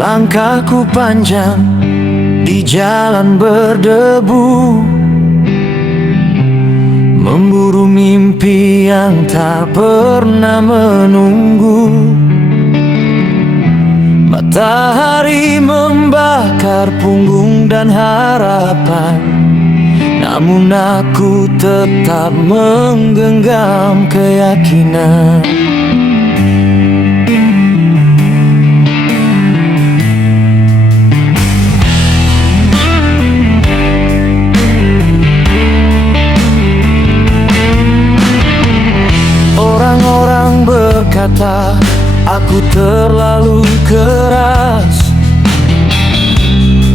Langkahku panjang di jalan berdebu, memburu mimpi yang tak pernah menunggu. Matahari membakar punggung dan harapan, namun aku tetap menggenggam keyakinan. Orang-orang berkata aku terlalu keras,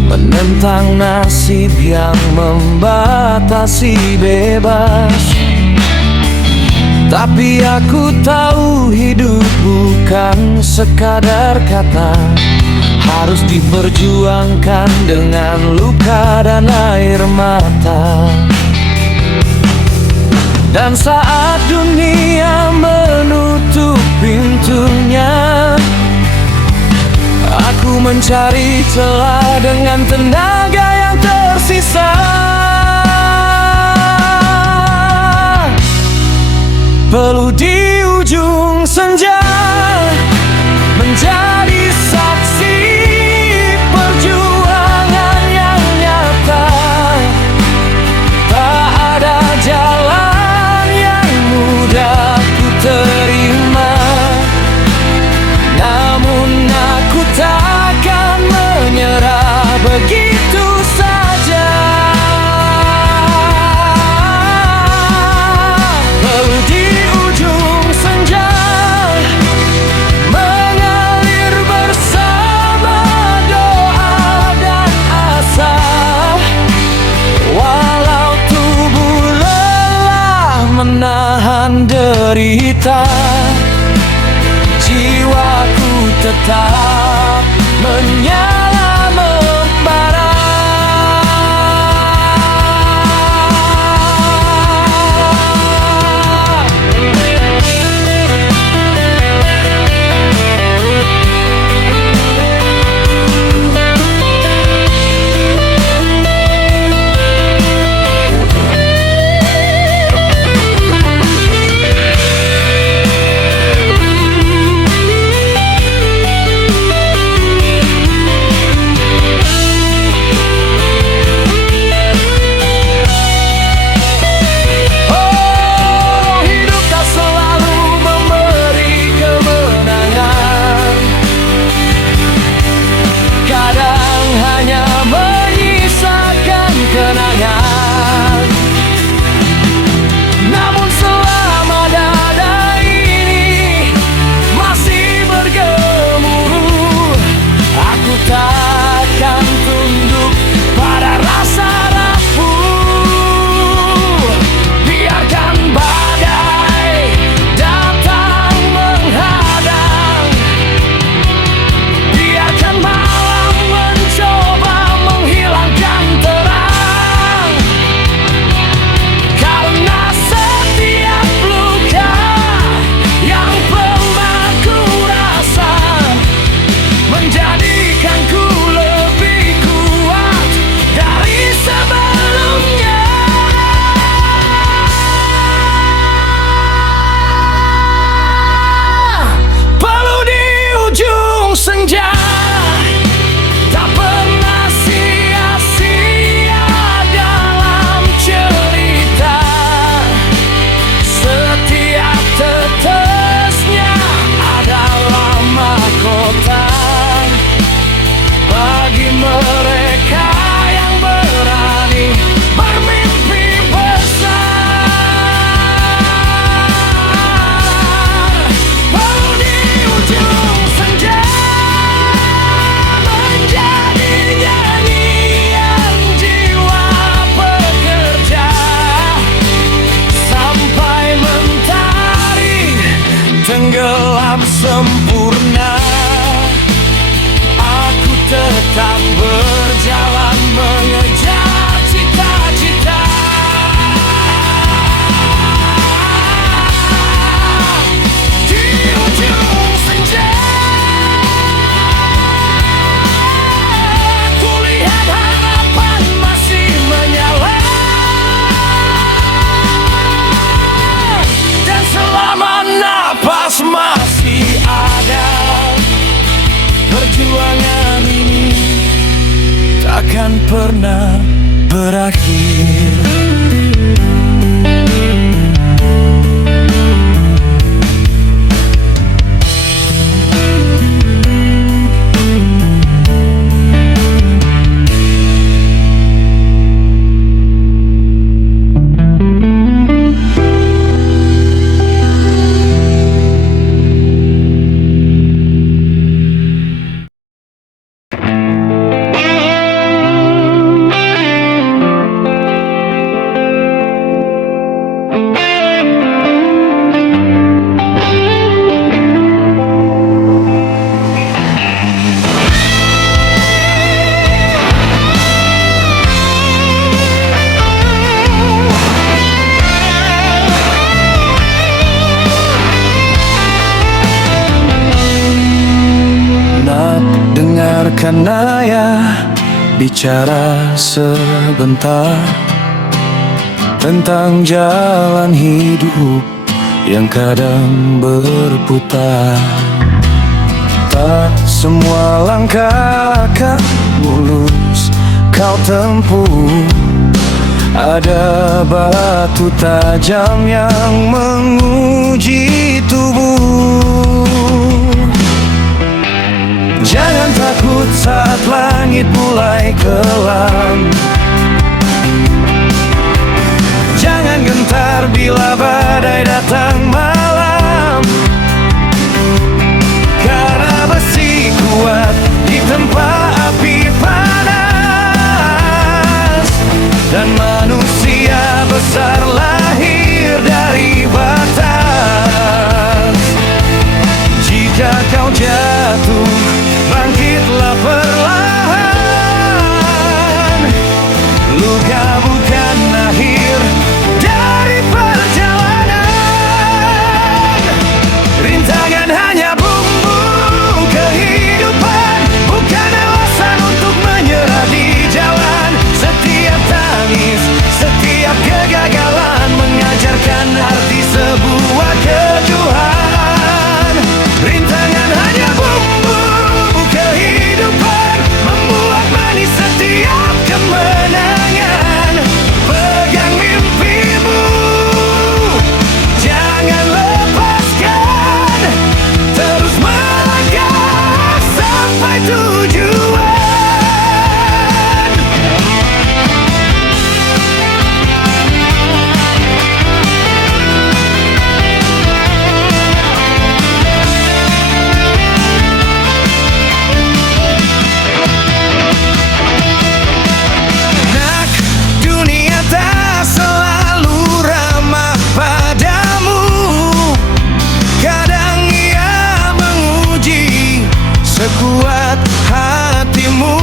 menentang nasib yang membatasi bebas. Tapi aku tahu hidup bukan sekadar kata, harus diperjuangkan dengan luka dan air mata. Dan saat dunia menutup pintunya, aku mencari celah dengan tenaga yang tersisa. Peluh di ujung senja menjadi saksi perjuangan yang nyata. Tak ada jalan yang mudah ku terima, namun aku takkan menyerah begitu saja. Peluh di ujung senja mengalir bersama doa dan asa. Walau tubuh lelah menahan derita, jiwaku tetap menyala membara. perjuangan ini takkan pernah berakhir. Dengarkan ayah bicara sebentar tentang jalan hidup yang kadang berputar. Tak semua langkah akan mulus kau tempuh, ada batu tajam yang menguji tubuh. Jangan takut saat langit mulai kelam, jangan gentar bila badai datang malam, karena besi kuat ditempa api panas, dan manusia besar lahir dari batas. Jika kau jatuh, bangkitlah perlahan. Luka bukan akhir dari perjalanan. Rintangan hanya bumbu kehidupan, bukan alasan untuk menyerah di jalan. Setiap tangis, setiap kegagalan mengajarkan arti sebuah kejujuran. Rintangan hanya bumbu kehidupan, membuat manis setiap kemenangan. Pegang mimpimu, jangan lepaskan, terus melangkah sampai tujuan. Sekuat hatimu,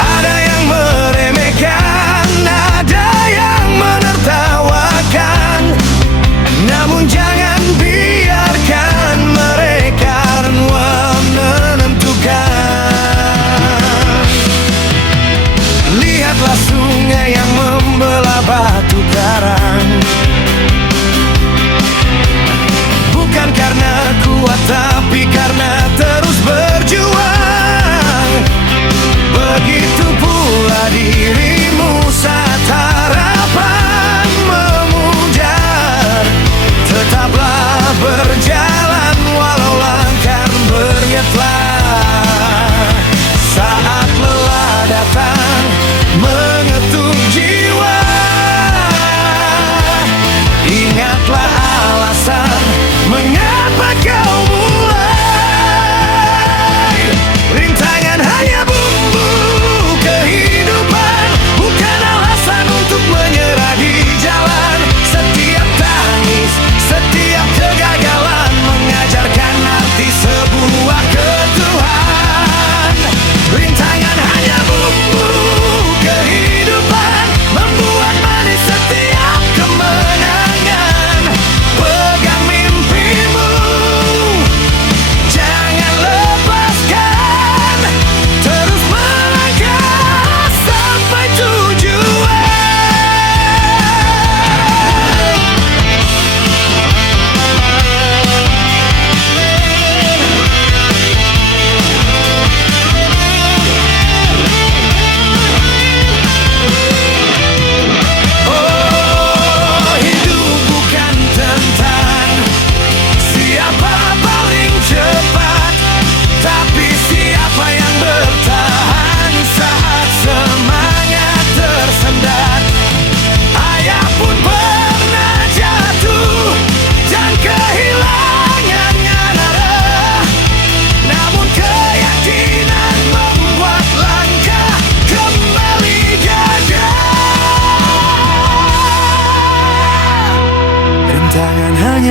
ada yang meremehkan, ada yang menertawakan, namun jangan biarkan mereka menentukan. Lihatlah sungai yang membelah batu karang, bukan karena kuat tapi karena terus berjuang.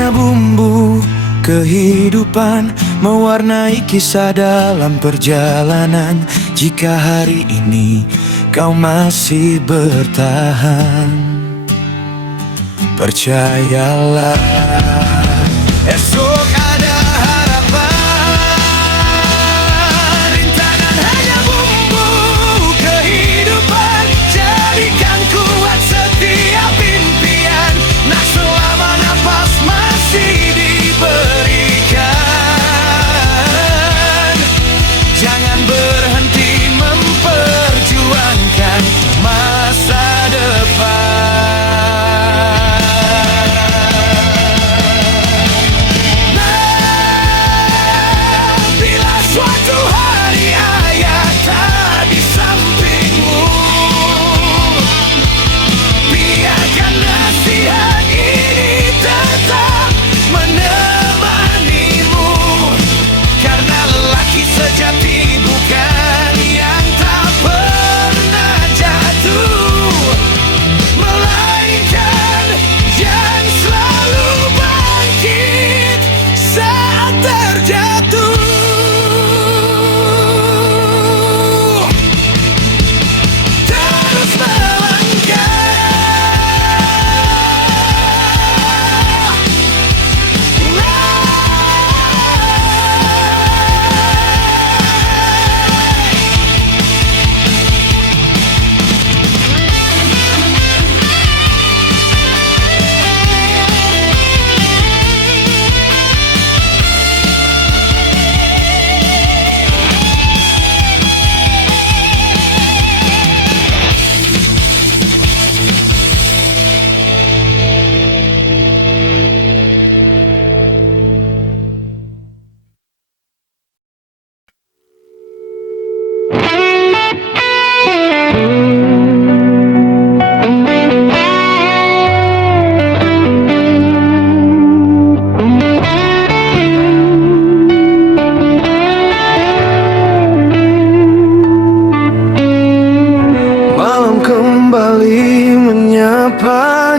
hanya bumbu kehidupan, mewarnai kisah dalam perjalanan. Jika hari ini kau masih bertahan, percayalah, esok ada harapan. Rintangan hanya bumbu kehidupan, jadikan kuat setiap impian. Nah, selama nafas masih diberikan, jangan berhenti memperjuangkan masa depan.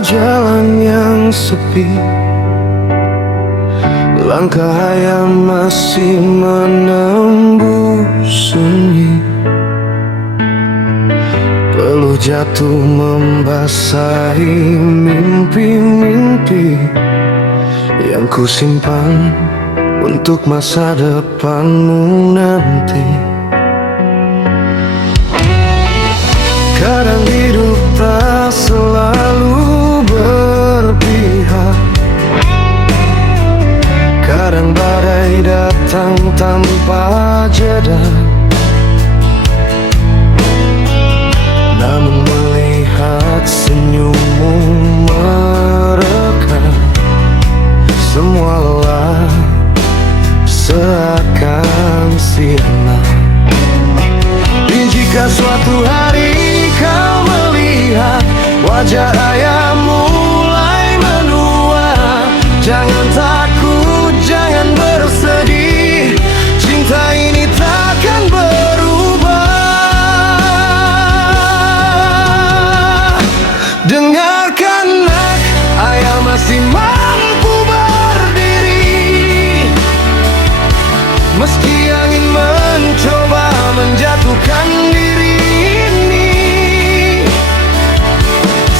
Jalan yang sepi, langkah ayam masih menembus sunyi. Peluh jatuh membasahi mimpi-mimpi yang kusimpan untuk masa depanmu nanti. Kadang hidup tak selalu berpihak, kadang badai datang tanpa jeda. Namun melihat senyummu mereka, semua lelah seakan sirna. Jika suatu hari kau melihat wajah ayah mulai menua, jangan takut, jangan bersedih, cinta ini takkan berubah. Dengarkan nak, ayah masih mampu berdiri, meski angin mencoba menjatuhkan diri ini.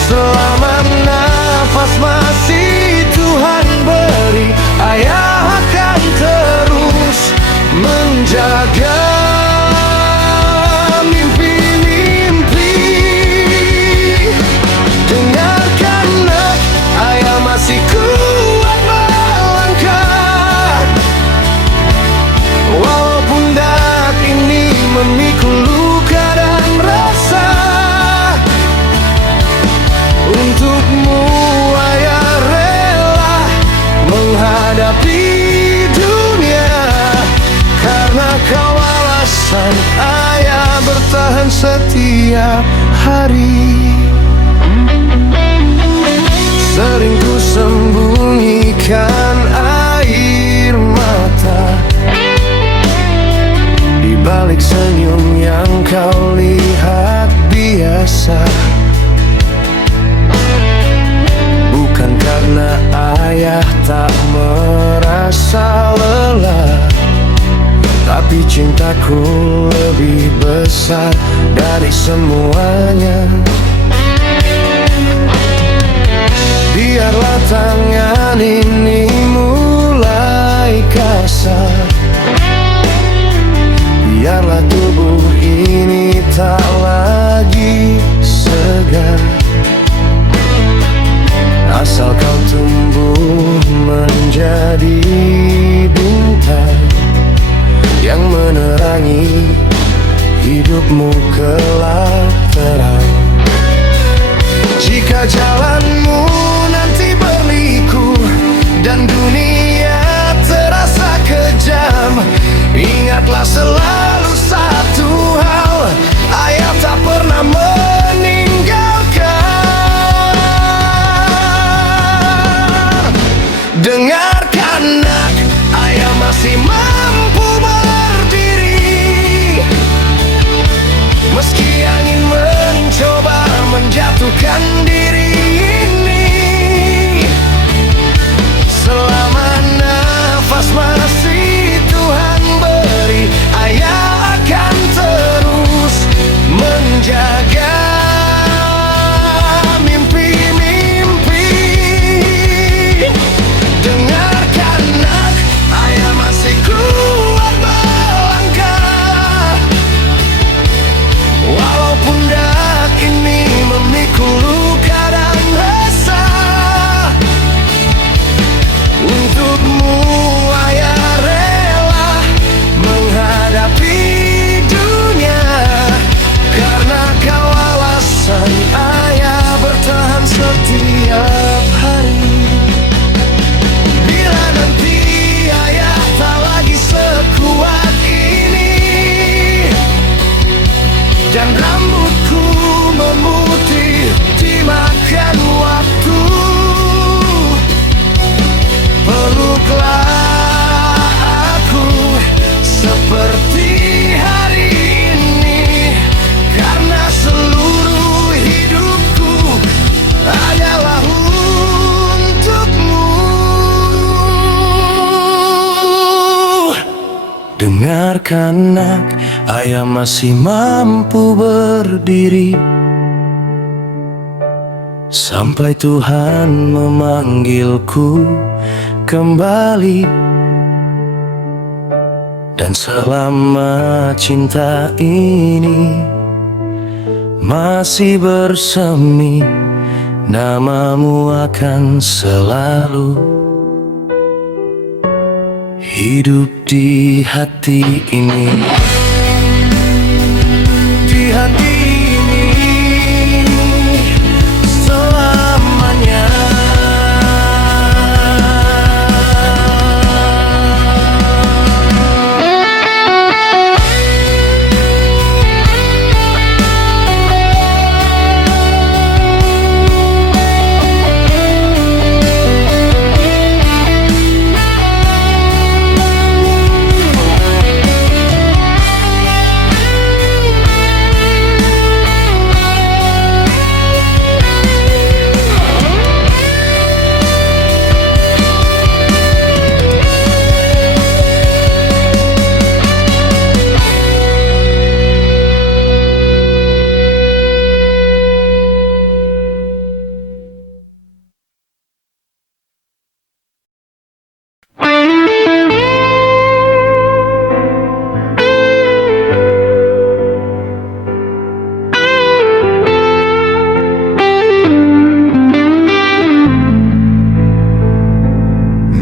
Selama nafas masih Tuhan beri, ayah akan terus menjaga mimpi-mimpi. Dengarkan nak, ayah masih kuat melangkah, walaupun dak ini memikul luka dan rasa. Untukmu ayah rela menghadapi dunia, karena kau alasan ayah bertahan setiap hari. Sering ku sembunyikan air mata di balik senyum yang kau lihat biasa. Bukan karena ayah tak rasa lelah, tapi cintaku lebih besar dari semuanya. Biarlah tangan ini mulai kasar, biarlah tubuh ini tak lagi segar, asal kau tumbuh menjadi bintang yang menerangi hidupmu kelak terang. Jika jalanmu nanti berliku dan dunia terasa kejam, ingatlah selalu satu hal, ayah tak pernah meninggalkan. Dengarkan nak, ayah masih mampu berdiri, meski angin mencoba menjatuhkan diri ini. Selama nafas masih Tuhan beri, ayah akan terus menjaga mimpi-mimpi. Dengarkan nak, ayah masih kuat melangkah, walaupun dak ini memikul luka dan resah. Untukmu ayah rela menghadapi dunia, karena kau alasan ayah bertahan setiap hari. Bila nanti ayah tak lagi sekuat ini dan rambutku memutih dimakan waktu, peluklah aku seperti hari ini, karena seluruh hidupku adalah untukmu. Dengarkan nak, ayah masih mampu berdiri sampai Tuhan memanggilku kembali. Dan selama cinta ini masih bersemi, namamu akan selalu hidup di hati ini. Di hati ini selamanya.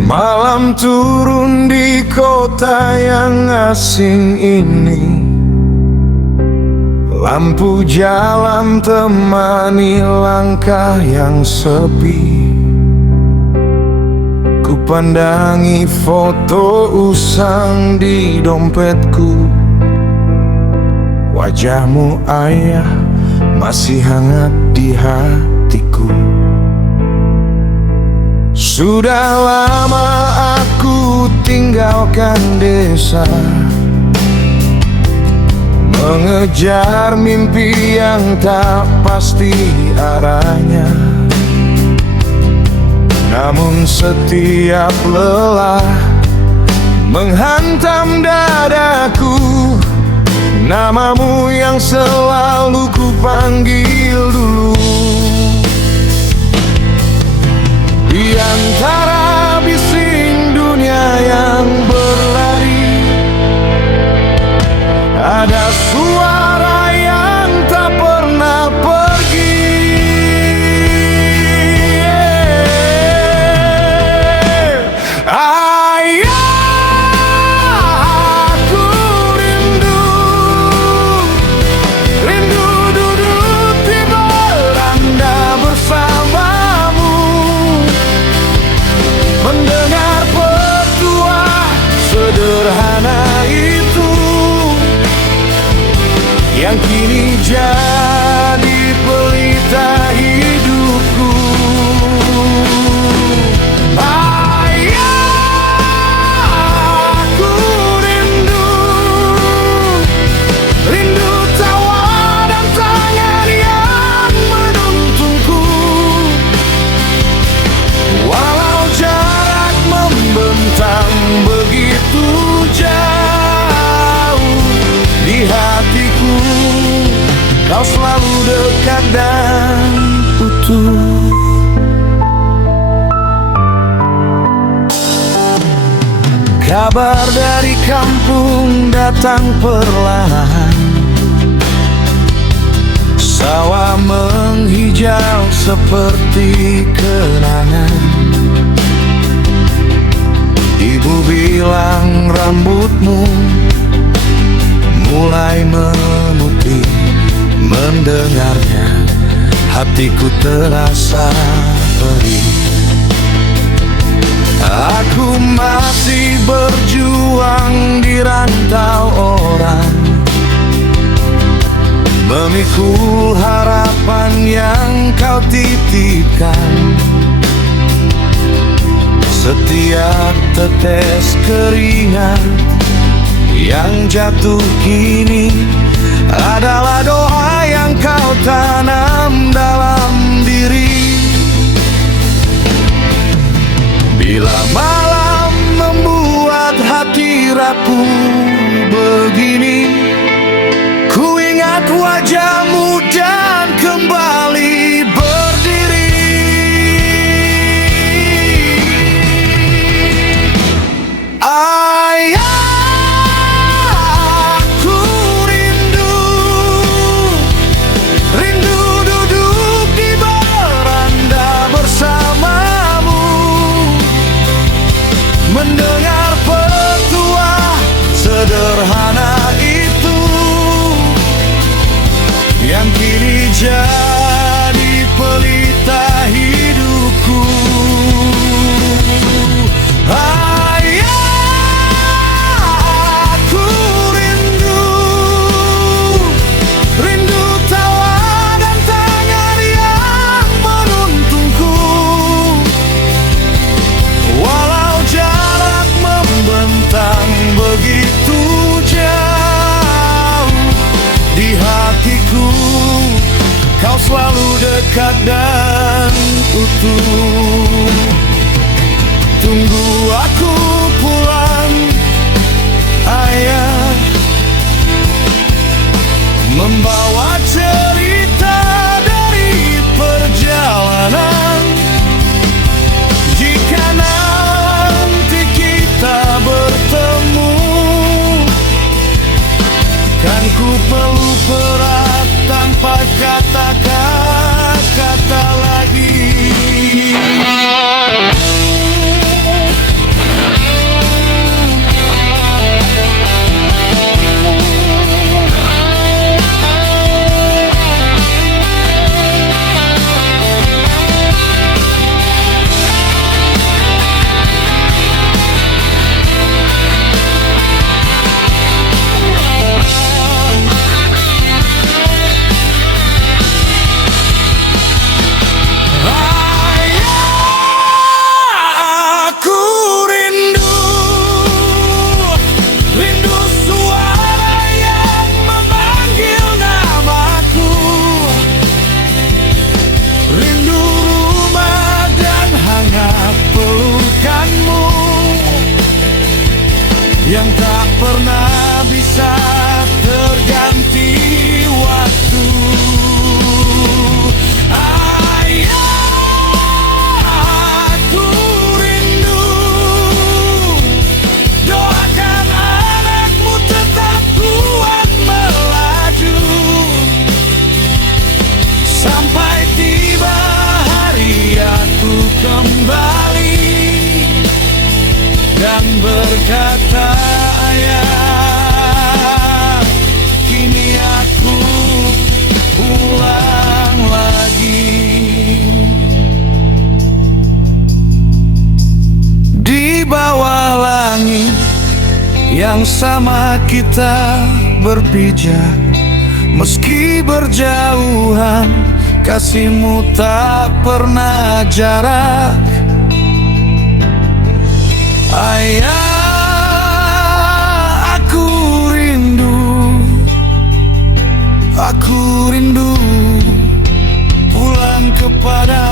Malam turun di kota yang asing ini, lampu jalan temani langkah yang sepi. Ku pandangi foto usang di dompetku, wajahmu ayah masih hangat di hatiku. Sudah lama aku tinggalkan desa, mengejar mimpi yang tak pasti arahnya. Namun setiap lelah menghantam dadaku. Namamu yang selalu ku panggil dulu. Di antara bising dunia yang berlari, ada suara yang tak pernah pergi. Yang kini jadi pelita hidupku. Aku rindu, rindu tawa dan tangan yang menuntunku. Walau jarak membentang begitu jauh, di hatiku kau selalu dekat dan utuh. Kabar dari kampung datang perlahan. Sawah menghijau seperti kenangan. Ibu bilang rambutmu mulai memutih. Mendengarnya hatiku terasa perih. Aku masih berjuang di rantau orang, memikul harapan yang kau titipkan. Setiap tetes keringat yang jatuh kini adalah doa yang kau tanam dalam diri. Bila malam membuat hati rapuh begini, ku ingat wajahmu dan kembali berdiri. Mendengar petua sederhana itu, yang kini jadi pelita hidupku. Aku rindu, rindu tawa dan tangan yang menuntunku. Walau jarak membentang begitu jauh, di hatiku kau selalu dekat dan utuh. Tunggu aku pulang, ayah, membawa cerita dari perjalanan. Jika nanti kita bertemu, kan ku peluk erat tanpa kata-kata lagi. yang sama kita berpijak. Meski berjauhan, kasihmu tak pernah jarak. Ayah, aku rindu pulang kepadamu.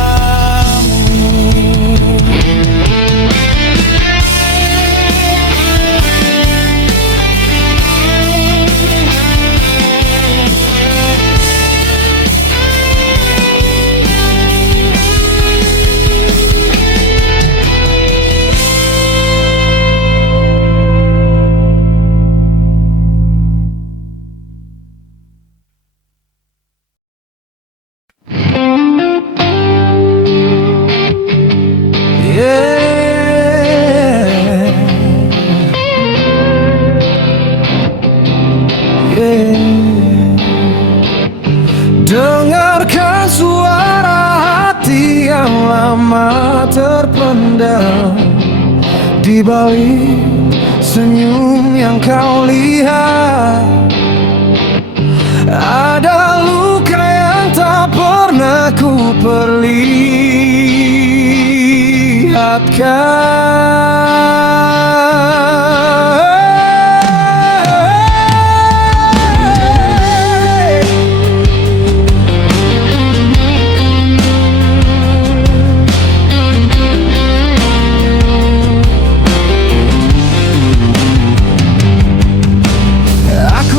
Dengarkan suara hati yang lama terpendam di balik senyum yang kau lihat. Ada luka yang tak pernah ku perlihatkan.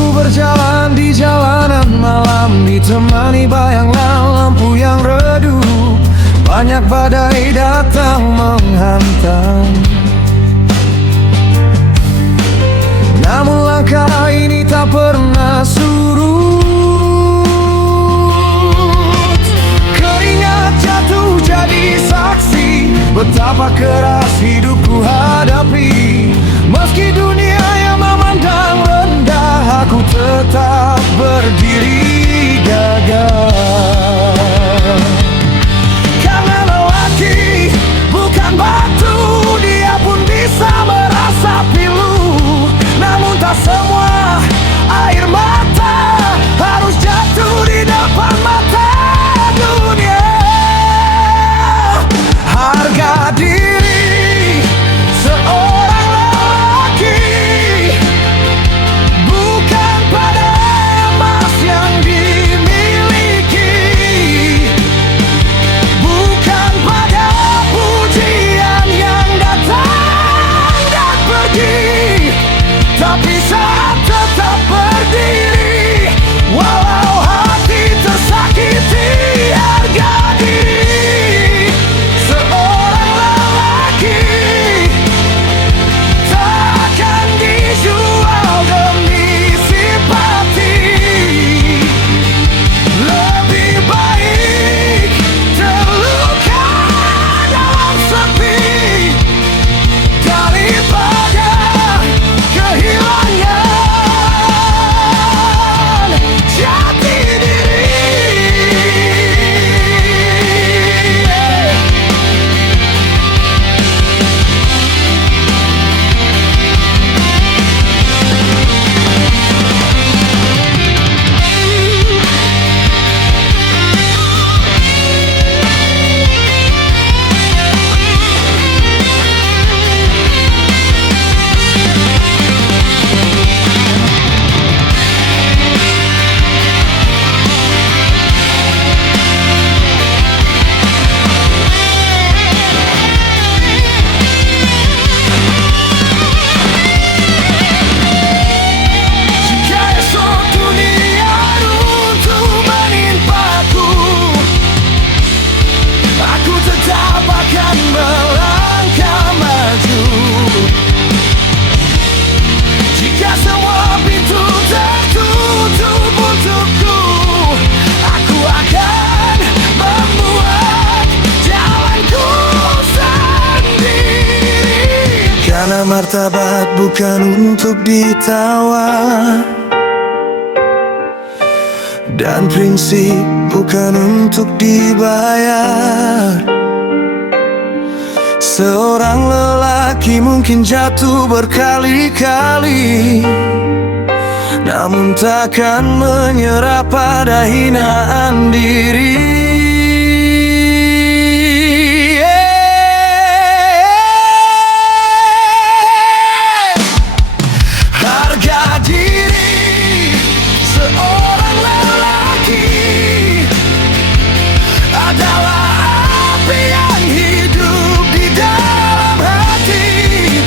Berjalan di jalanan malam, ditemani bayangnya lampu yang redup. Banyak badai datang menghantam, namun langkah ini tak pernah surut. Keringat jatuh jadi saksi betapa keras hidupku hadapi. Meski dunia yang memandang rendah, aku tetap berdiri gagah. Karena lelaki bukan batu, dia pun bisa merasa pilu. Namun tak semua air mata harus jatuh di depan mata dunia. Harga diri seorang lelaki bukan pada emas yang dimiliki, bukan pada pujian yang datang dan pergi, tapi saat tetap berdiri walau hati tersakiti. Harga diri seorang lelaki takkan dijual demi simpati. Lebih baik terluka dalam sepi daripada kehilangan jati diri. Jika esok dunia runtuh menimpaku, aku tetap akan melangkah maju. Jika semua pintu tertutup untukku, aku akan membuat jalanku sendiri. Karena martabat bukan untuk ditawar, dan prinsip bukan untuk dibayar. Seorang lelaki mungkin jatuh berkali-kali, namun takkan menyerah pada hinaan diri. Harga diri seorang lelaki adalah api yang hidup di dalam hati.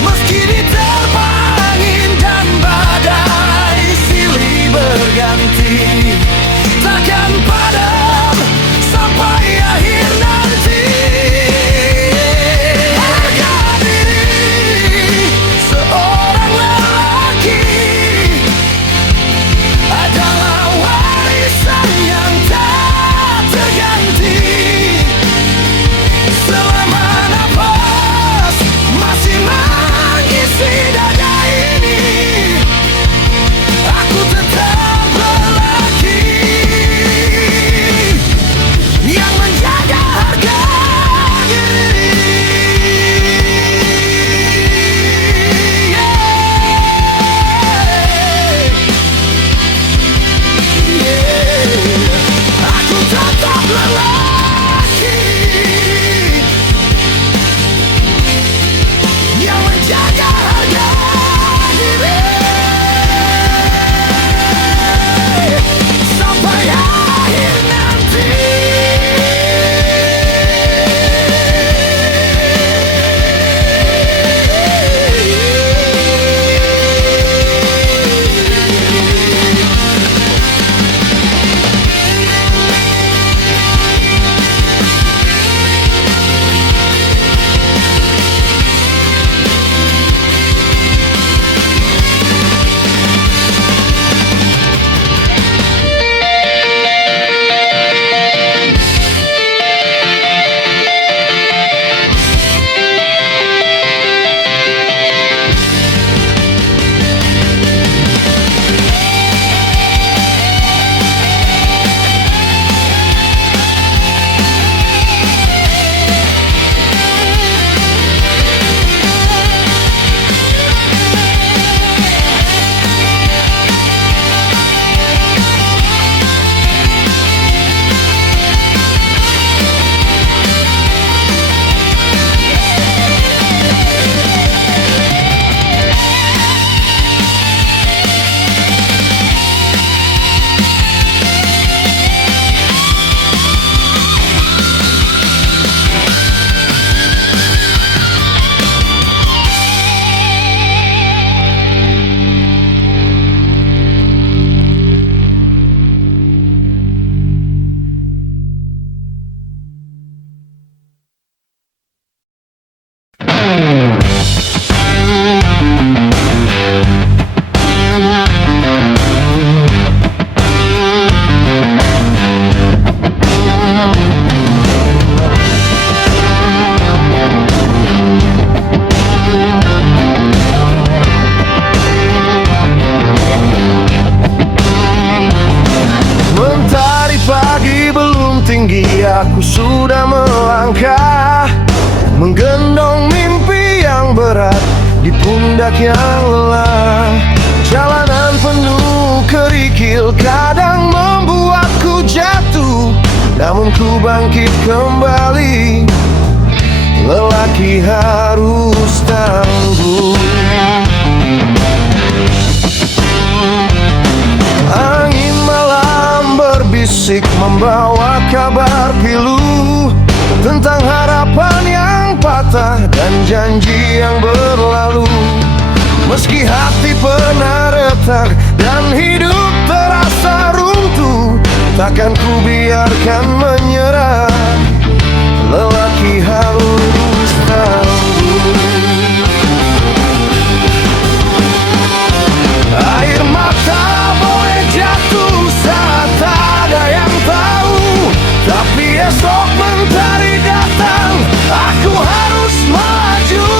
Meski diterpa angin dan badai silih berganti, takkan padam sampai akhir nanti. Harga diri seorang lelaki adalah warisan yang tak terganti. Selama nafas masih mengisi dada ini, aku tetap lelaki yang menjaga harga diri. Aku tetap lelaki yang menjaga harga diri sampai akhir nanti. Mentari pagi belum tinggi, aku sudah melangkah, menggendong mimpi yang berat di pundak yang lelah. Jalanan penuh kerikil kadang membuatku jatuh, namun ku bangkit kembali. Lelaki harus tangguh. Angin malam berbisik membawa kabar pilu tentang harapan yang patah dan janji yang berlalu. Meski hati pernah retak dan hidup terasa runtuh, takkan ku biarkan menyerah. Lelaki harus tangguh. Air mata boleh jatuh saat ada yang tahu, tapi esok mentari datang, aku harus maju.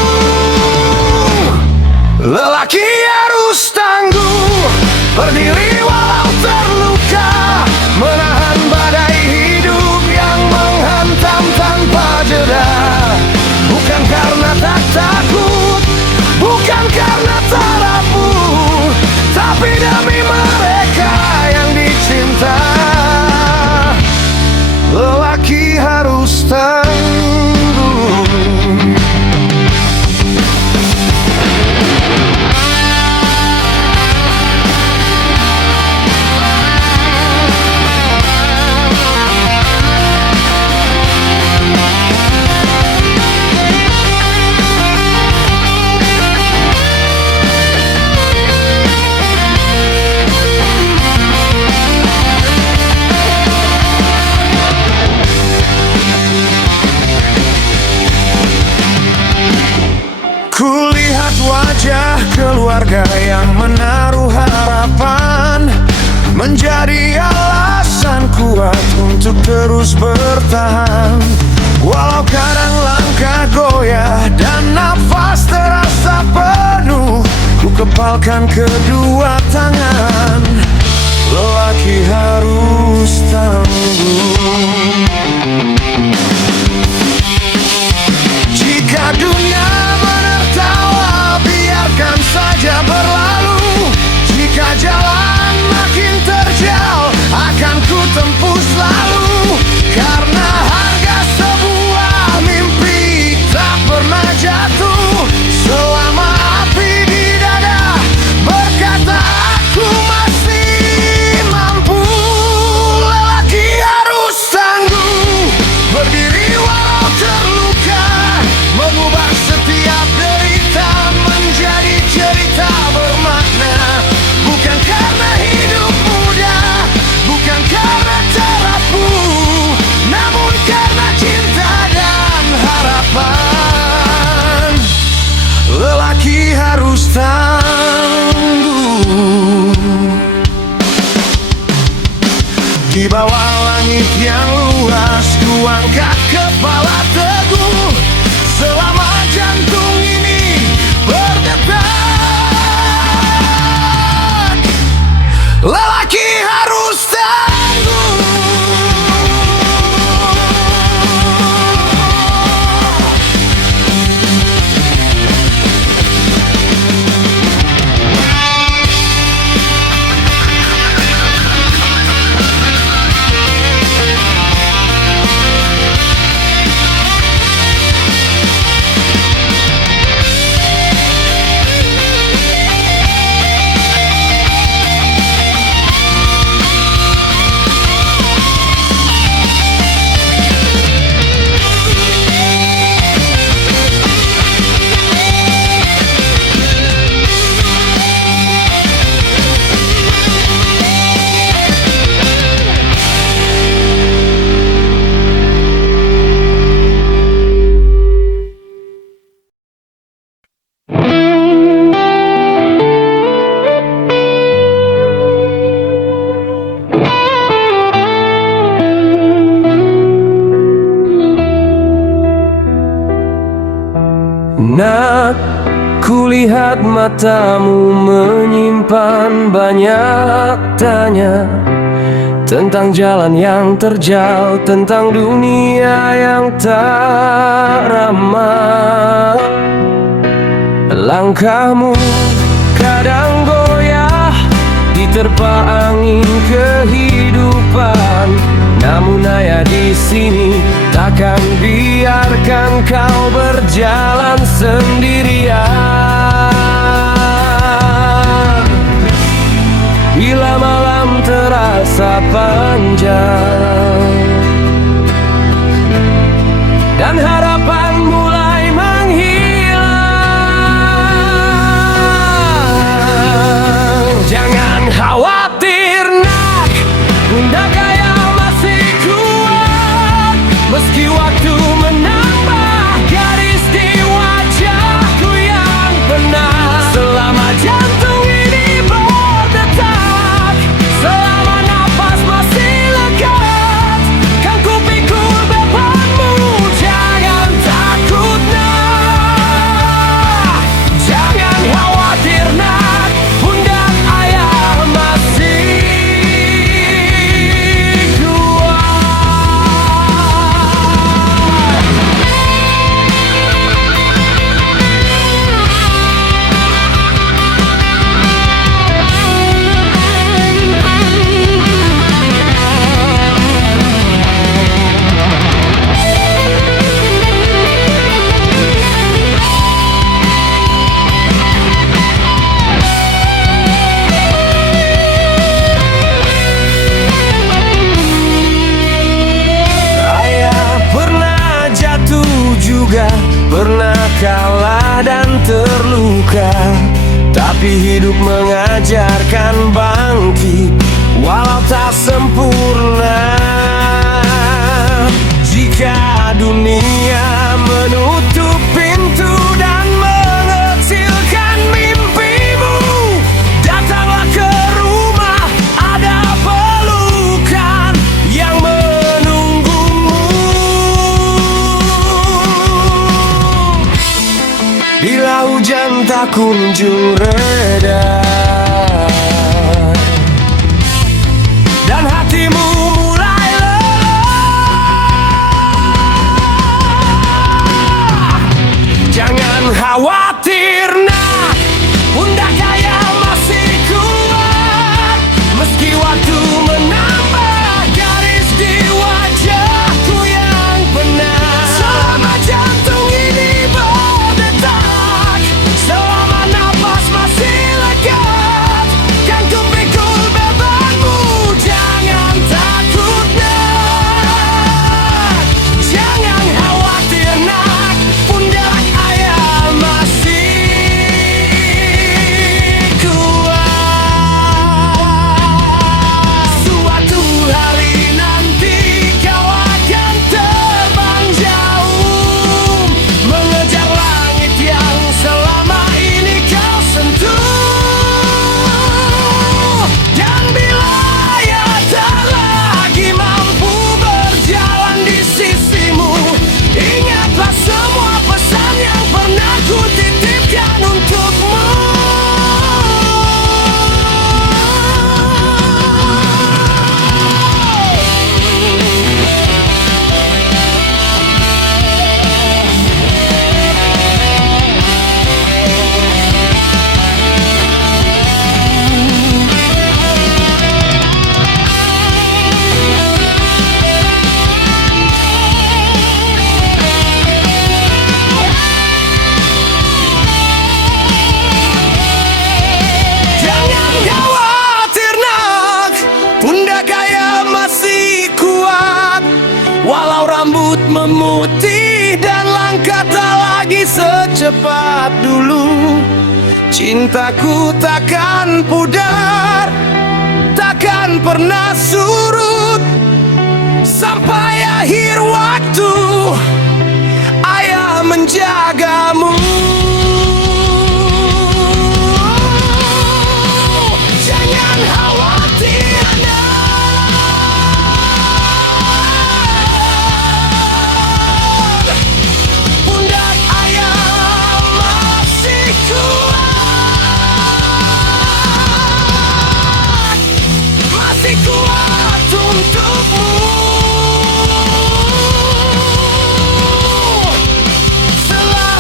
Lelaki harus tangguh, berdiri walau terluka, menahan badai hidup yang menghantam tanpa jeda. tenaga yang menaruh harapan menjadi alasan kuat untuk terus bertahan. Walau kadang langkah goyah dan nafas terasa penuh, ku kepalkan kedua tangan. Lelaki harus tangguh. Jika dunia menertawa, biarkan saja berlalu. Jika jalan makin terjal, akan ku tempuh selalu. Karena harga sebuah mimpi tak pernah jatuh. Selama api di dada berkata aku masih mampu. Lelaki harus tangguh, berdiri walau terluka, mengubah setiap derita menjadi cerita bermakna. Bukan karena hidup mudah, bukan karena terapuh, namun karena cinta dan harapan. Lelaki harus tangguh. Di bawah langit yang luas, ku angkat kepala teguh. Selama jantung ini berdetak, lelaki harus tangguh. Nak, kulihat matamu menyimpan banyak tanya tentang jalan yang terjal, tentang dunia yang tak ramah. Langkahmu kadang goyah diterpa angin kehidupan, namun ayah di sini takkan biarkan kau berjalan sendirian. Bila malam terasa panjang dan harapan mulai menghilang, jangan khawatir nak, Bunda Gaya masih kuat. Meski waktu menambah garis di wajahku yang penat, selama jantung ini berdetak, selama nafas masih lekat, kan ku pikul bebanmu. Jangan takut nak, jangan khawatir nak, Bunda Ayah masih pernah kalah dan terluka, tapi hidup mengajarkan bangkit walau tak sempurna. Jika dunia menutup pintu dan mengecilkan mimpimu, kunjung reda, dan hatimu mulai lelah. Jangan khawatir nak, Bunda Kaya masih kuat. Meski waktu menambah garis di wajahku yang penat, selama jantung ini berdetak, selama nafas masih lekat, kan ku pikul bebanmu. Jangan takut nak, jangan khawatir nak, Bunda Kaya masih kuat. Suatu hari nanti kau akan terbang jauh, mengejar langit yang selama ini kau sentuh. Dan bila ia tak lagi mampu berjalan di sisimu, ingatlah semua pesan yang pernah ku titipkan untukmu. Jangan khawatir nak, Bunda Kaya masih kuat. Walau rambut memutih dan langkah tak lagi secepat dulu, cintaku takkan pudar, takkan pernah surut. Sampai akhir waktu, Ayah menjagamu. Jangan khawatir nak, Bunda Ayah masih kuat, masih kuat untukmu. Selamanya.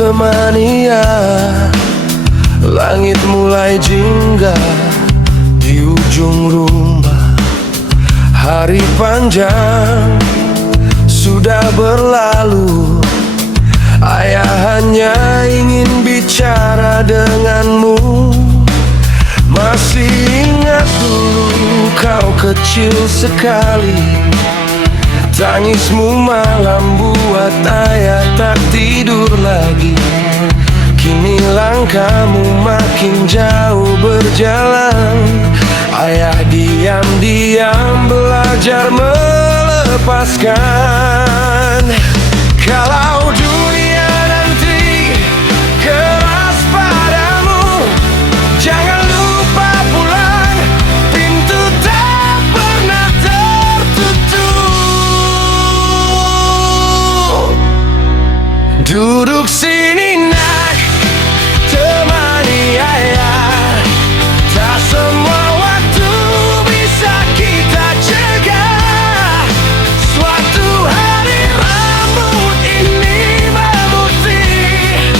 temani ya. Langit mulai jingga di ujung rumah. Hari panjang sudah berlalu, Ayah hanya ingin bicara denganmu. Masih ingat dulu kau kecil sekali. Tangismu malam buat ayah tak tidur lagi. Kini langkahmu makin jauh berjalan. Ayah diam-diam belajar melepaskan. Kalau dunia nanti keras padamu, jangan lupa pulang, pintu tak pernah tertutup. Duduk sini nak, temani ayah. Tak semua waktu bisa kita cegah. Suatu hari rambut ini memutih,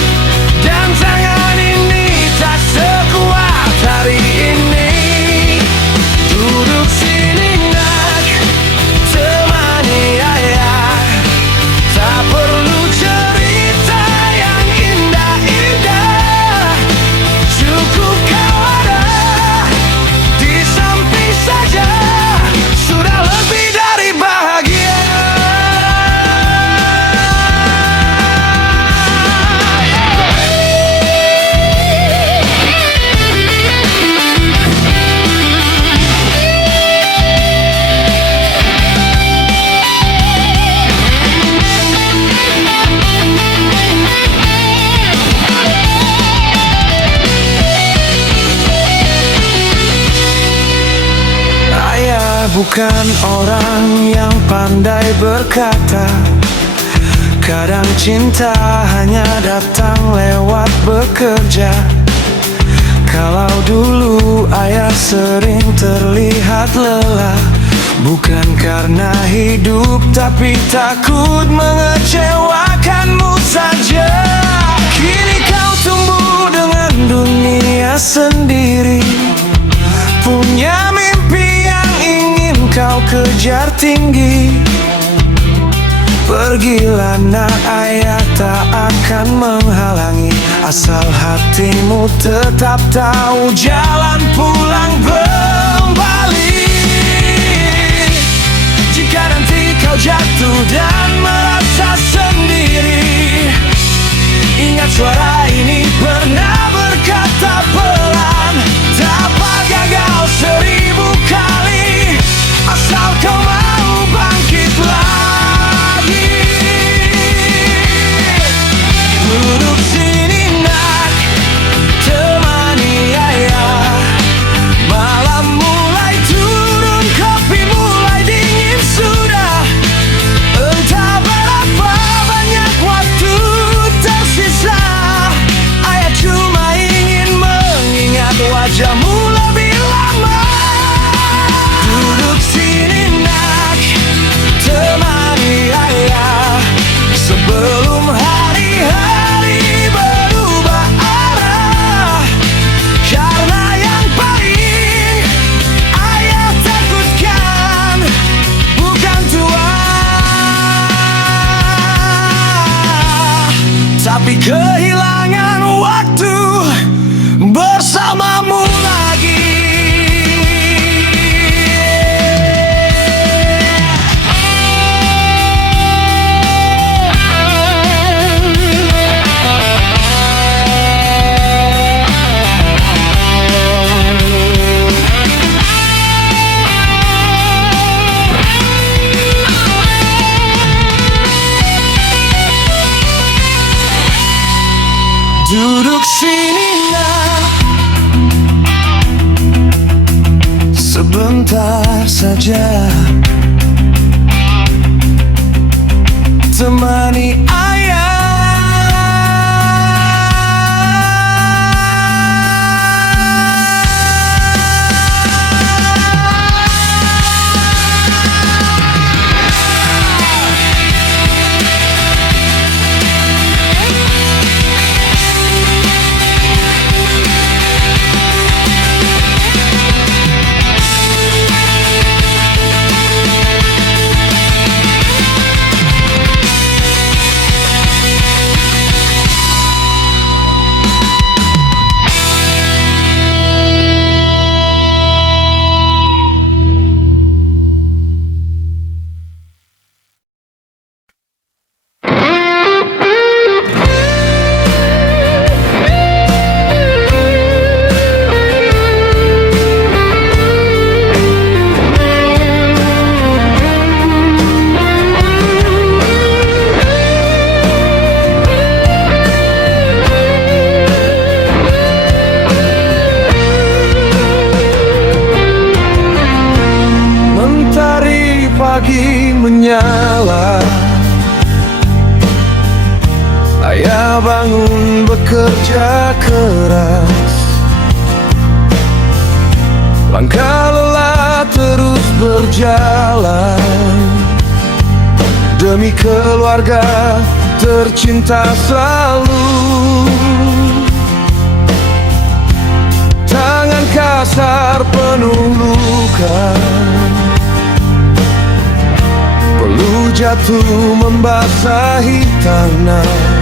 dan tangan ini tak sekuat hari ini. Duduk sini nak, temani ayah. Tak perlu cerita yang indah-indah, cukup kau ada di samping saja, sudah lebih dari bahagia. Ayah bukan orang yang pandai berkata. Kadang cinta hanya datang lewat bekerja. Kalau dulu ayah sering terlihat lelah, bukan karena hidup tapi takut mengecewakanmu saja. Kini kau tumbuh dengan dunia sendiri, punya mimpi yang ingin kau kejar tinggi. Pergilah nak, ayah tak akan menghalangi, asal hatimu tetap tahu jalan pulang kembali. Jika nanti kau jatuh dan merasa sendiri, ingat suara ini pernah berkata pelan, dapat gagal 1000 kali, asal kau mau bangkit lagi. Duduk sini nak, temani ayah. Malam mulai turun, kopi mulai dingin sudah. Entah berapa banyak waktu tersisa, ayah cuma ingin mengingat wajahmu lebih lama. Duduk sini nak, temani ayah. Sebelum hari-hari berubah arah, karena yang paling ayah takutkan bukan tua, tapi kehilangan waktu bersamamu lagi. Duduk sini nak, sebentar saja, temani ayah. keras. Langkah lelah terus berjalan demi keluarga tercinta selalu. Tangan kasar penuh luka, perlu jatuh membasahi tanah.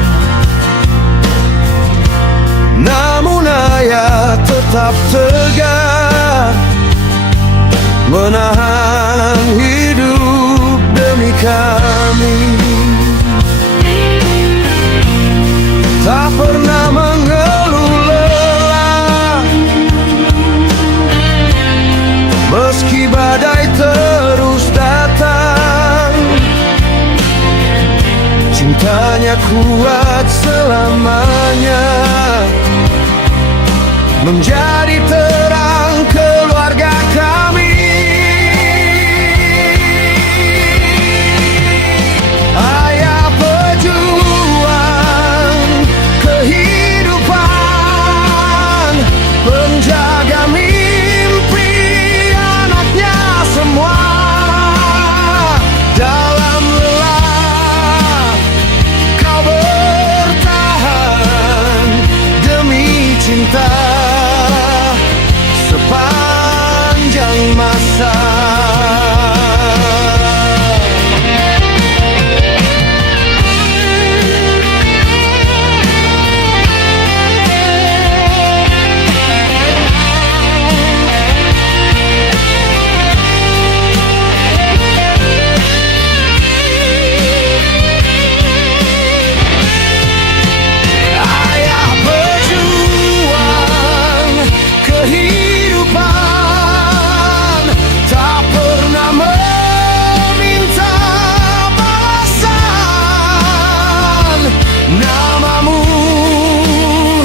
Namun ayah tetap tegar menahan hidup demi kami. Tak pernah mengeluh lelah, meski badai terus datang. Cintanya kuat selamanya, menjadi terang keluarga kami. Ayah pejuang kehidupan, penjaga mimpi anaknya semua. Dalam lelah kau bertahan demi cinta sepanjang masa. Ayah pejuang kehidupan, tak pernah meminta balasan. Namamu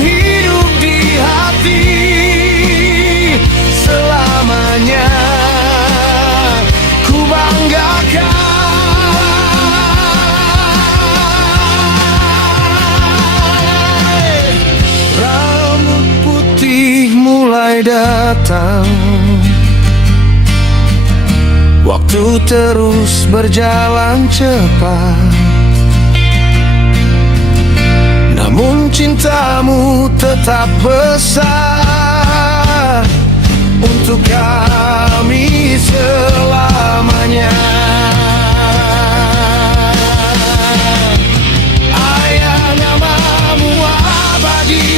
hidup di hati selamanya, ku banggakan. Rambut putih mulai datang, waktu terus berjalan cepat. Namun cintamu tetap besar untuk kami selamanya. Ayah, namamu abadi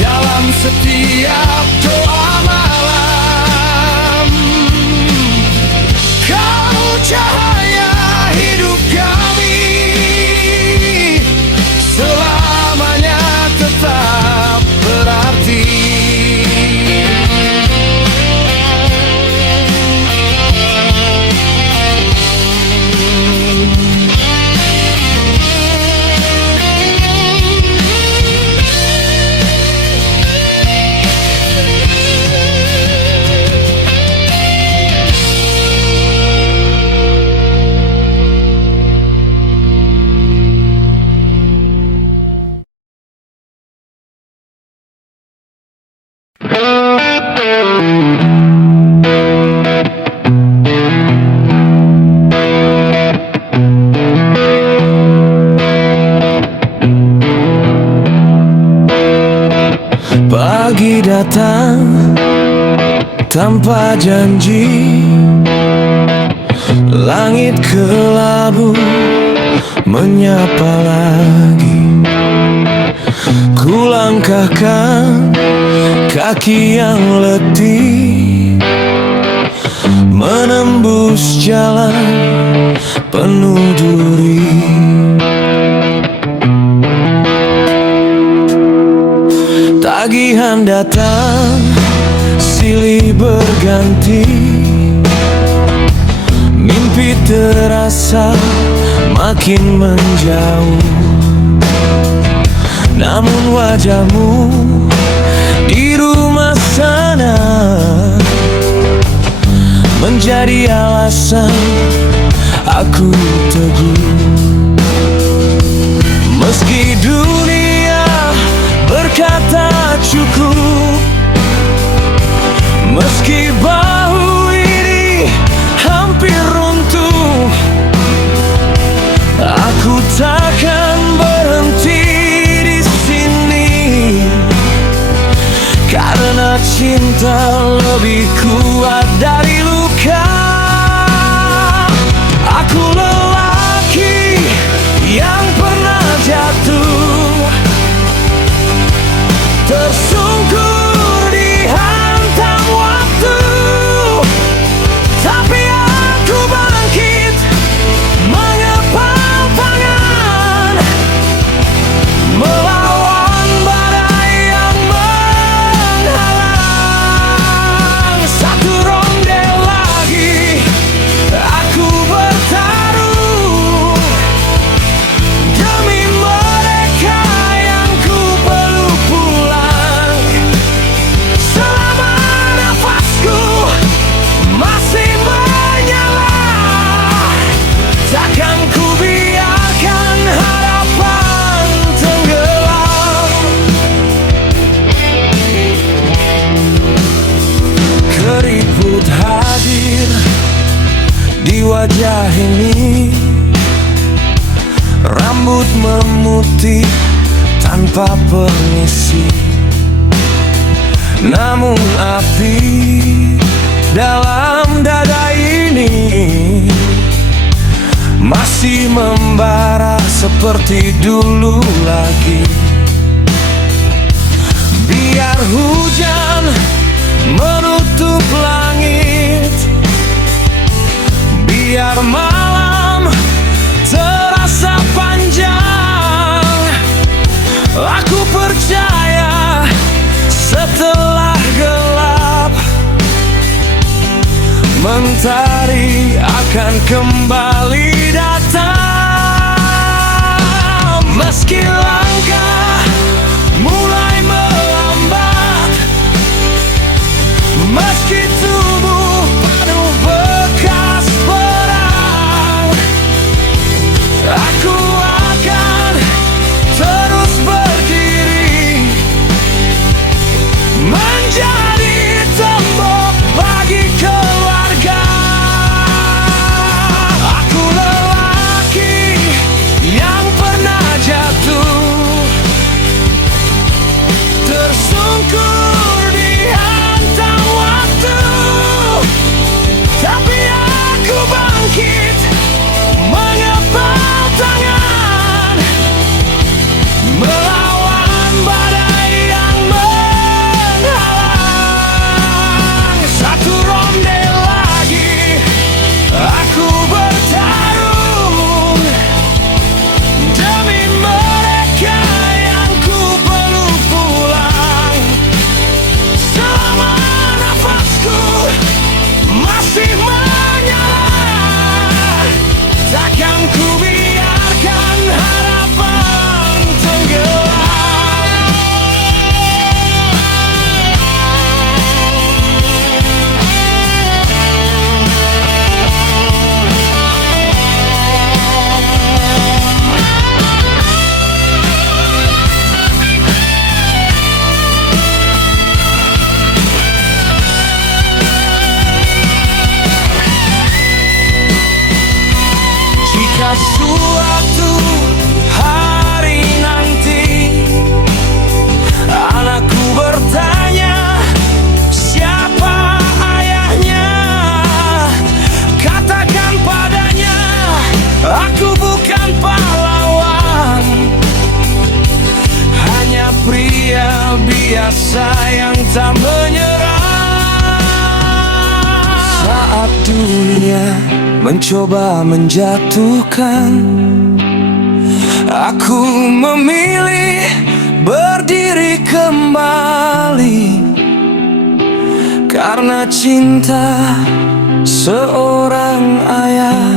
dalam setiap doa malam. Kau cahaya hidup kami, selamanya tetap berarti. Pagi datang tanpa janji, langit kelabu menyapa lagi. Ku langkahkan kaki yang letih, menembus jalan penuh duri. Tagihan datang, silih berganti, mimpi terasa makin menjauh. Namun wajahmu di rumah sana menjadi alasan aku teguh. Meski dunia cinta lebih kuat dari luka. Aku lelaki yang pernah jatuh, tersungkur dihantam waktu, tapi aku bangkit, mengepal tangan, melawan badai yang menghalang. Satu ronde lagi aku bertarung demi mereka yang ku peluk pulang. Selama nafasku masih menyala, takkan ku biarkan harapan tenggelam. Keriput hadir di wajah ini, rambut memutih tanpa permisi. Namun api dalam dada ini masih membara seperti dulu lagi. Biar hujan menutup langit, biar malam terasa panjang, aku percaya setelah gelap mentari akan kembali datang. Meski langkah mulai melambat, meski tubuh penuh bekas perang, aku akan terus berdiri, menjadi tembok bagi keluarga. Aku lelaki yang pernah jatuh, tersungkur dihantam waktu, tapi aku bangkit, mengepal tangan, melawan badai yang menghalang. Satu ronde lagi aku bertarung demi mereka yang ku peluk pulang. Selama nafasku masih menyala, takkan ku biarkan harapan tenggelam. Jika suatu hari nanti anakku bertanya siapa ayahnya, katakan padanya aku bukan pahlawan, hanya pria biasa yang tak menyerah. Saat dunia mencoba menjatuhkan, aku memilih berdiri kembali, karena cinta seorang ayah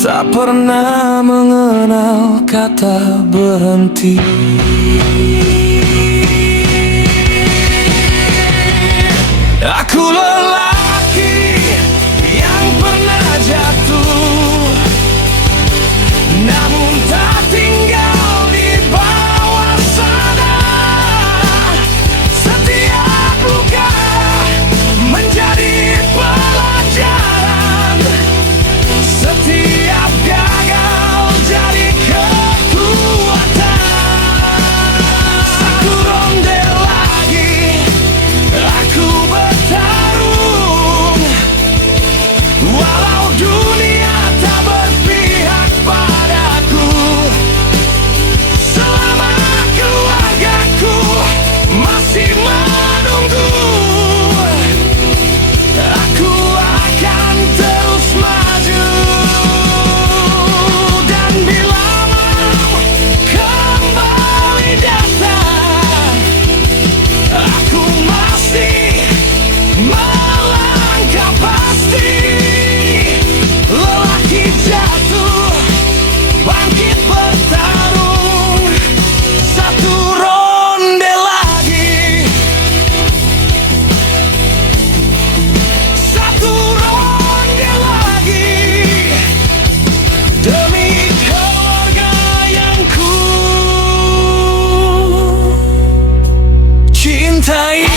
tak pernah mengenal kata berhenti. Aku lelaki yang pernah jatuh, namun tak tinggal di bawah sadar. Setiap luka menjadi pelajaran, setiap gagal jadi kekuatan. cintai.